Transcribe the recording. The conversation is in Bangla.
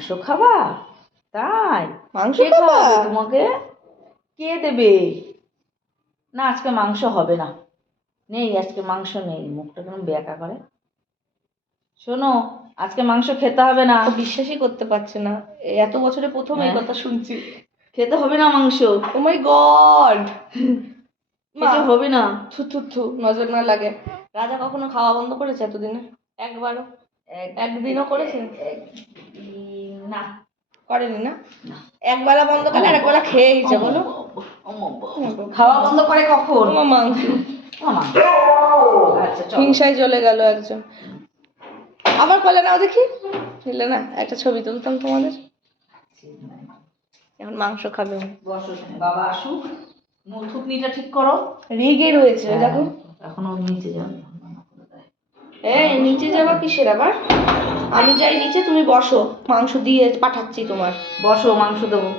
মাংস খাবা? তাই? মাংস খাবা? তোমাকে? কে দেবে? না আজকে মাংস হবে না। নেই আজকে মাংস নেই। মুখটা কেমন ব্যাকা করে। শোনো আজকে মাংস খেতে হবে না। বিশ্বাসই করতে পারছে না। এত বছরে প্রথম এই হ্যাঁ। কথা শুনছি। খেতে হবে না মাংস। ও মাই গড মা। খেতে হবে না। থু থু থু নজর না লাগে। রাজা কখনো খাওয়া বন্ধ করেছে এতদিনে? একবারও? এক- একদিনও করেছে? না। করেনি না। একবেলা বন্ধ করে আর একবেলা খেয়েছে বলো। খাওয়া বন্ধ করে কখন। আচ্ছা হিংসায় চলে গেল একজন। আবার কলে নাও দেখি। নিলে না একটা ছবি তুলতাম তোমাদের। এখন মাংস খাবে বসো বাবা আসুক। থুতনিটা ঠিক করো। রেগে রয়েছে ওই দেখো। এখনও নিচে যাও এই নিচে যাবা কিসের আবার? আমি যাই নিচে তুমি বসো। মাংস দিয়ে পাঠাচ্ছি তোমার। বসো মাংস দেবো।